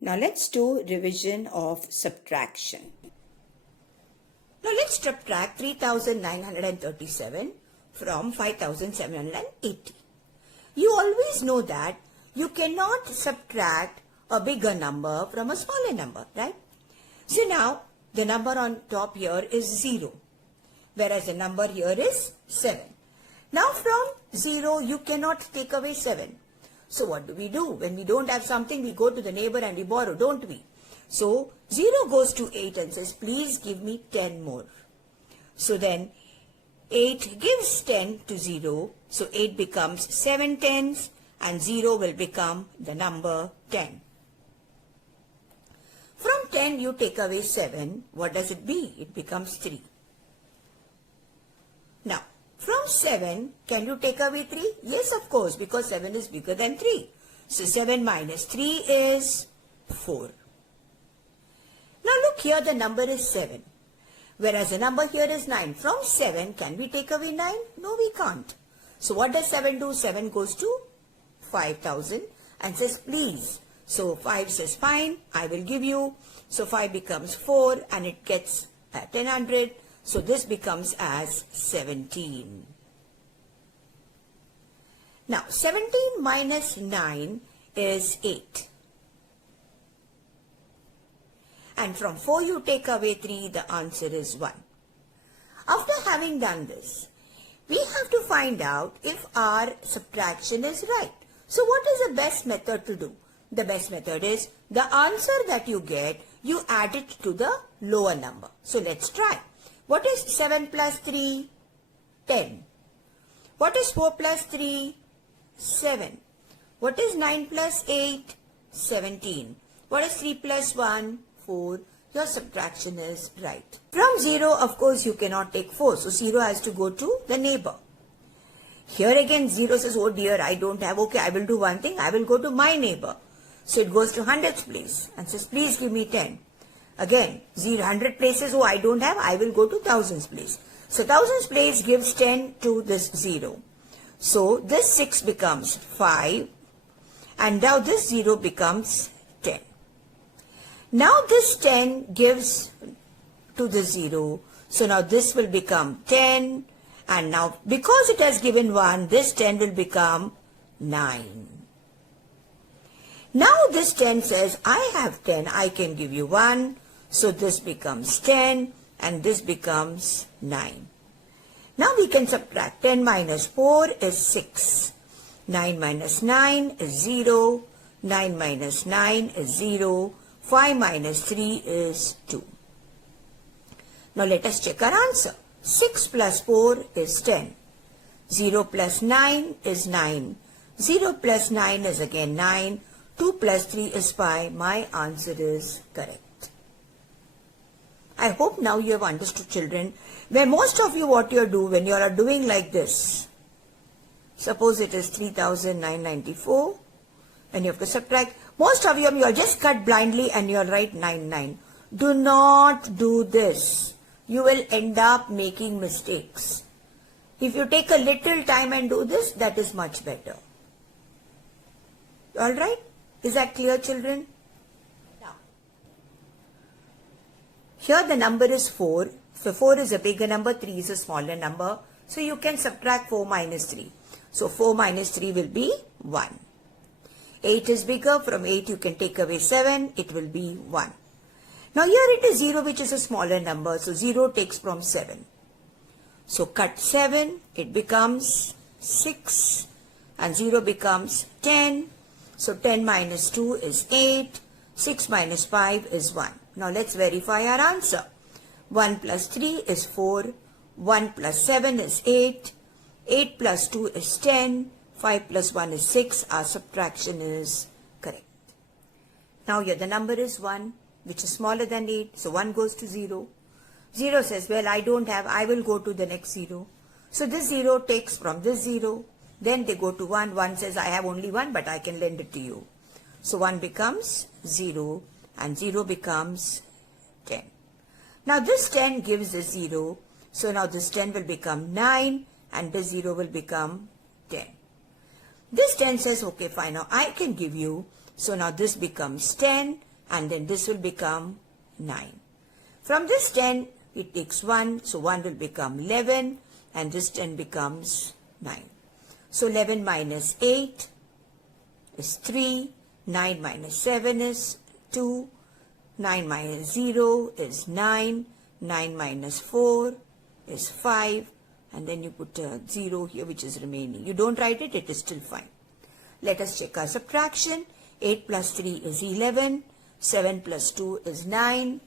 Now let's do revision of subtraction. Now let's subtract 3,937 from 5,780. You always know that you cannot subtract a bigger number from a smaller number, right? So now the number on top here is 0, whereas the number here is 7. Now from 0 you cannot take away 7. So what do? When we don't have something, we go to the neighbor and we borrow, don't we? So 0 goes to 8 and says, please give me 10 more. So then 8 gives 10 to 0. So 8 becomes 7 tens and 0 will become the number 10. From 10 you take away 7. What does it be? It becomes 3. Now, from 7, can you take away 3? Yes, of course, because 7 is bigger than 3. So 7 minus 3 is 4. Now look here, the number is 7. Whereas the number here is 9. From 7, can we take away 9? No, we can't. So what does 7 do? 7 goes to 5,000 and says, please. So 5 says, fine, I will give you. So 5 becomes 4 and it gets 1000. So this becomes as 17. Now 17 minus 9 is 8. And from 4 you take away 3, the answer is 1. After having done this, we have to find out if our subtraction is right. So what is the best method to do? The best method is the answer that you get, you add it to the lower number. So let's try. What is 7 plus 3? 10. What is 4 plus 3? 7. What is 9 plus 8? 17. What is 3 plus 1? 4. Your subtraction is right. From 0, of course, you cannot take 4. So 0 has to go to the neighbor. Here again 0 says, oh dear, I don't have. Okay, I will do one thing. I will go to my neighbor. So it goes to hundreds place and says, please give me 10. Again, 100 places, oh, I don't have, I will go to thousands place. So thousands place gives 10 to this 0. So this 6 becomes 5 and now this 0 becomes 10. Now this 10 gives to the 0. So now this will become 10 and now because it has given 1, this 10 will become 9. Now this 10 says, I have 10, I can give you 1. So this becomes 10 and this becomes 9. Now we can subtract. 10 minus 4 is 6. 9 minus 9 is 0. 9 minus 9 is 0. 5 minus 3 is 2. Now let us check our answer. 6 plus 4 is 10. 0 plus 9 is 9. 0 plus 9 is again 9. 2 plus 3 is 5. My answer is correct. I hope now you have understood, children, where most of you what you do when you are doing like this. Suppose it is 3,994 and you have to subtract. Most of you are just cut blindly and you will write 99. Do not do this. You will end up making mistakes. If you take a little time and do this, that is much better. Alright? Is that clear, children? Now, here the number is 4. So 4 is a bigger number, 3 is a smaller number. So you can subtract 4 minus 3. So 4 minus 3 will be 1. 8 is bigger. From 8 you can take away 7. It will be 1. Now here it is 0, which is a smaller number. So 0 takes from 7. So cut 7. It becomes 6. And 0 becomes 10. So 10 minus 2 is 8. 6 minus 5 is 1. Now let's verify our answer. 1 plus 3 is 4. 1 plus 7 is 8. 8 plus 2 is 10. 5 plus 1 is 6. Our subtraction is correct. Now here the number is 1, which is smaller than 8. So 1 goes to 0. 0 says, well, I don't have. I will go to the next 0. So this 0 takes from this 0. Then they go to 1. 1 says, I have only 1, but I can lend it to you. So 1 becomes 0 and 0 becomes 10. Now this 10 gives a 0. So now this 10 will become 9 and this 0 will become 10. This 10 says, okay, fine, now I can give you. So now this becomes 10 and then this will become 9. From this 10, it takes 1, so 1 will become 11, and this 10 becomes 9. So 11 minus 8 is 3, 9 minus 7 is 2, 9 minus 0 is 9, 9 minus 4 is 5, and then you put a 0 here which is remaining. You don't write it, it is still fine. Let us check our subtraction. 8 plus 3 is 11, 7 plus 2 is 9,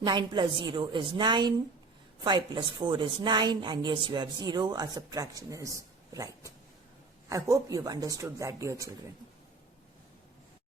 9 plus 0 is 9, 5 plus 4 is 9, and yes, you have 0. Our subtraction is right. I hope you've understood that, dear children.